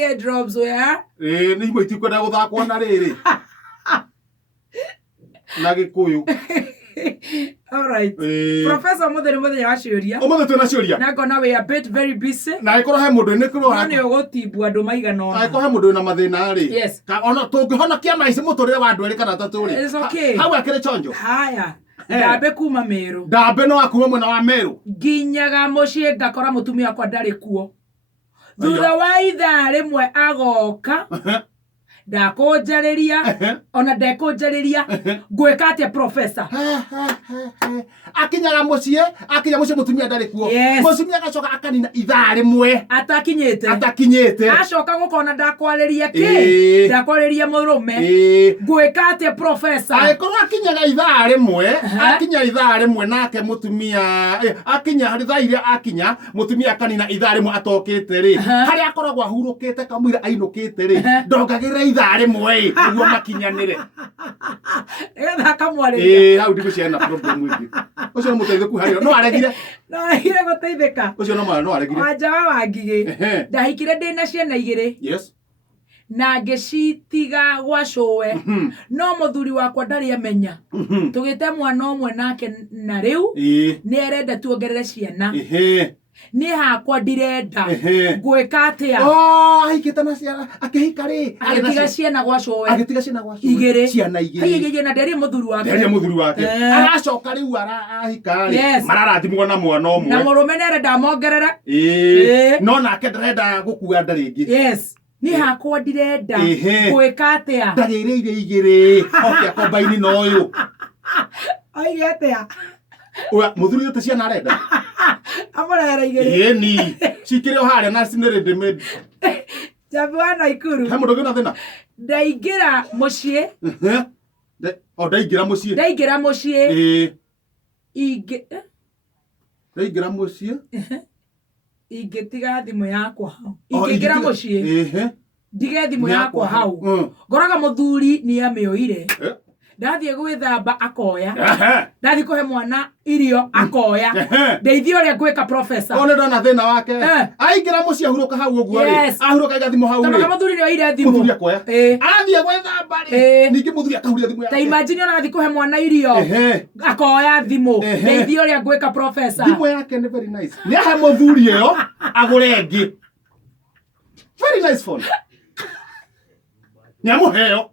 Teardrops where? Nĩ imwe itikwenda gũthakwo na rĩrĩ. Na Gĩkũyũ. All right. Professor Muthenya wa ciũria. Ũmũthĩ twĩna ciũria. Na ngona we a bit very busy. Na ĩkorwo he mũndũ nĩ kĩro haka. Nĩ ũgũtibua andũ maigana ona. Na ĩkorwo he mũndũ na mathĩna rĩ. Yes. Ona tũngĩhonokia maica mũtũrĩre wa andũ erĩ kana atatũ rĩ. It's okay. Hau akĩrĩ chonjo. Haya. Ndambe kuma Meru. Ndambe no akuma mwena wa Meru. Nginyaga mũciĩ ngakora mũtumia wakwa ndarĩ kuo. Thutha wa ithaa rĩmwe agoka. Ndakũnjarĩria ona ndekũnjarĩria ngwĩka atĩa professor. Akinya mũciĩ mũtumia ndarĩ kuo. Mũtumia agacoka akanina ithaa rĩmwe atakinyĩte acoka gũkona ndakwarĩria kĩ ndakwarĩria mũrũme ngwĩka atĩa professor. Agĩkorwo akinyaga ithaa rĩmwe nake mũtumia akinya thaa iria akinya mũtumia akanina ithaa rĩmwe atokĩte rĩ harĩa akoragwo ahurũkĩte kamũira ainũkĩte rĩ ndongagĩrĩra ithaa rĩmwe nĩguo makinyanĩre. Nĩgetha akamwarĩria. Hau ndiko ciana problem ingĩ. Ũcio nĩ mũteithĩku harĩa no aregire gũteithĩka. Ũcio no aregire. Wanja wa Wangigĩ ndahikire ndĩna ciana igĩrĩ. Yes. Na ngĩcitiga gwa cũwe no mũthuri wakwa ndarĩ amenya tũgĩte mwana ũmwe nake na rĩu nĩ arenda tuongerere ciana. Nĩ hakwa ndirenda ngwĩka atĩa. Ahikĩte na ciana akĩhika rĩ agĩtiga ciana gwa cũwe igĩrĩ ciana igĩrĩ na nderie mũthuri wake aracoka rĩu arahika rĩ mararathimwo na mwana ũmwe na mũrũme nĩ arenda amongerera no nake ndarenda gũkua nda rĩngĩ. Yes. Nĩ hakwa ndirenda ngwĩka atĩa. Ndagĩrĩire igĩrĩ okia kombaini na ũyũ oige atĩa. Mũthuri ũte ciana arenda amũrehera igĩrĩ ni cikĩrĩ o harĩa na cinĩrĩ ndĩmĩndi Njambi wa Naikuru. He mũndũ ũngĩ na thĩna. Ndaingĩra mũciĩ. Ndaingĩra mũciĩ. Ndaingĩra mũciĩ. Ndaingĩra mũciĩ. Ingĩtiga thimũ yakwa hau. Ingĩingĩra mũciĩ. Ndige thimũ yakwa hau. Ngoraga mũthuri nĩ amĩoire. Ndathiĩ gwĩthamba akoya. Ndathiĩ kũhe mwana irio akoya. Ndeithia ũrĩa ngwĩka professor. One ndona thĩna wake. Aingĩra mũciĩ ahurũka hau ũguo rĩ. Ahurũka iga thimũ hau rĩ. Tondũ mũthuri nĩ oire thimũ. Mũthuri akoya. Athiĩ gwĩthamba rĩ. Ningĩ mũthuri akahuria thimũ yake. Ta imagine ona athiĩ kũhe mwana irio. Akoya thimũ. Ndeithia ũrĩa ngwĩka professor. Thimũ yake nĩ very nice. Nĩ ahe mũthuri ĩyo agũre ĩngĩ. Very nice phone. Nĩ amũheo.